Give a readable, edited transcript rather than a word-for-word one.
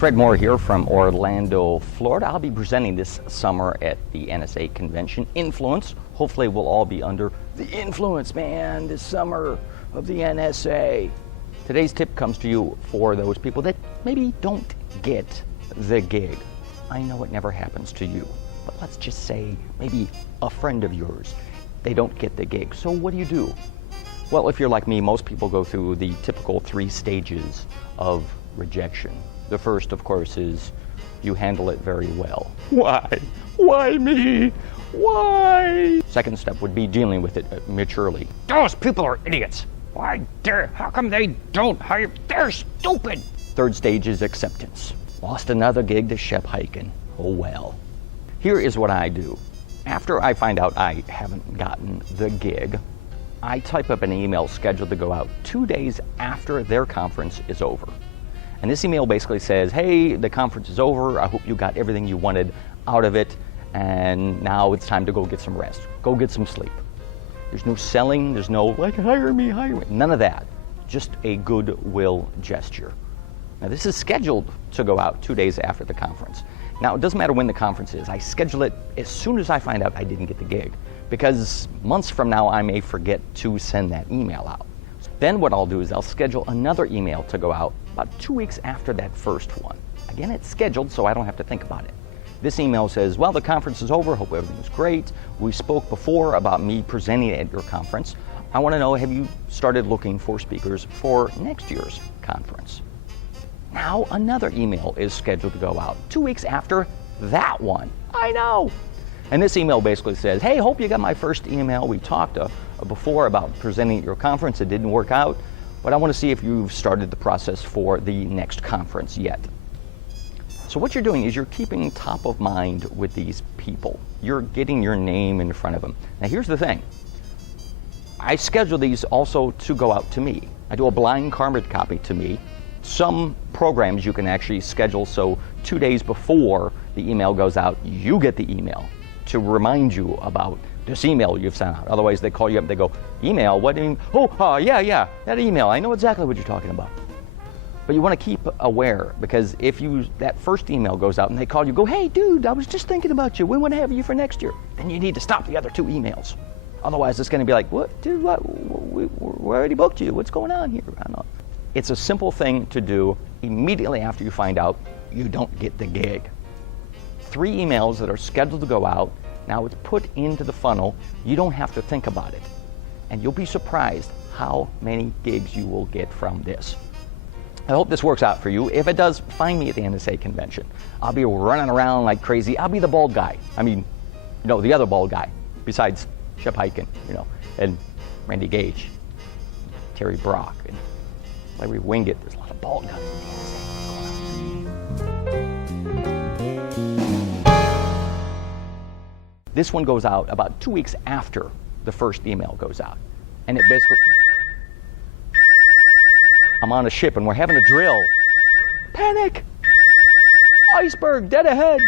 Fred Moore here from Orlando, Florida. I'll be presenting this summer at the NSA convention, Influence. Hopefully we'll all be under the influence, man, this summer of the NSA. Today's tip comes to you for those people that maybe don't get the gig. I know it never happens to you, but let's just say maybe a friend of yours, they don't get the gig. So what do? Well, if you're like me, most people go through the typical 3 stages of rejection. The first, of course, is you handle it very well. Why? Why me? Why? Second step would be dealing with it maturely. Those people are idiots. Why dare? How come they don't hire? They're stupid. Third stage is acceptance. Lost another gig to Shep Hyken. Oh well. Here is what I do. After I find out I haven't gotten the gig, I type up an email scheduled to go out 2 days after their conference is over. And this email basically says, hey, the conference is over. I hope you got everything you wanted out of it. And now it's time to go get some rest. Go get some sleep. There's no selling. There's no, like, hire me, hire me. None of that. Just a goodwill gesture. Now, this is scheduled to go out 2 days after the conference. Now, it doesn't matter when the conference is. I schedule it as soon as I find out I didn't get the gig, because months from now, I may forget to send that email out. Then what I'll do is I'll schedule another email to go out about 2 weeks after that first one. Again, it's scheduled, so I don't have to think about it. This email says, well, the conference is over. Hope everything was great. We spoke before about me presenting at your conference. I want to know, have you started looking for speakers for next year's conference? Now another email is scheduled to go out 2 weeks after that one. I know. And this email basically says, hey, hope you got my first email. We talked before about presenting at your conference. It didn't work out, but I want to see if you've started the process for the next conference yet. So what you're doing is you're keeping top of mind with these people. You're getting your name in front of them. Now here's the thing. I schedule these also to go out to me. I do a blind carbon copy to me. Some programs you can actually schedule so 2 days before the email goes out, you get the email to remind you about this email you've sent out. Otherwise, they call you up, they go, email, what do you mean? Oh, yeah, that email, I know exactly what you're talking about. But you want to keep aware, because if that first email goes out and they call you, go, hey, dude, I was just thinking about you. We want to have you for next year. Then you need to stop the other 2 emails. Otherwise, it's going to be like, what, dude, what? We already booked you. What's going on here? I don't know. It's a simple thing to do immediately after you find out you don't get the gig. 3 emails that are scheduled to go out. Now it's put into the funnel. You don't have to think about it. And you'll be surprised how many gigs you will get from this. I hope this works out for you. If it does, find me at the NSA convention. I'll be running around like crazy. I'll be the bald guy. I mean, the other bald guy, besides Shep Hyken, and Randy Gage, Terry Brock, and Larry Winget. There's a lot of bald guys in the NSA. This one goes out about 2 weeks after the first email goes out. And it basically, I'm on a ship and we're having a drill. Panic! Iceberg, dead ahead!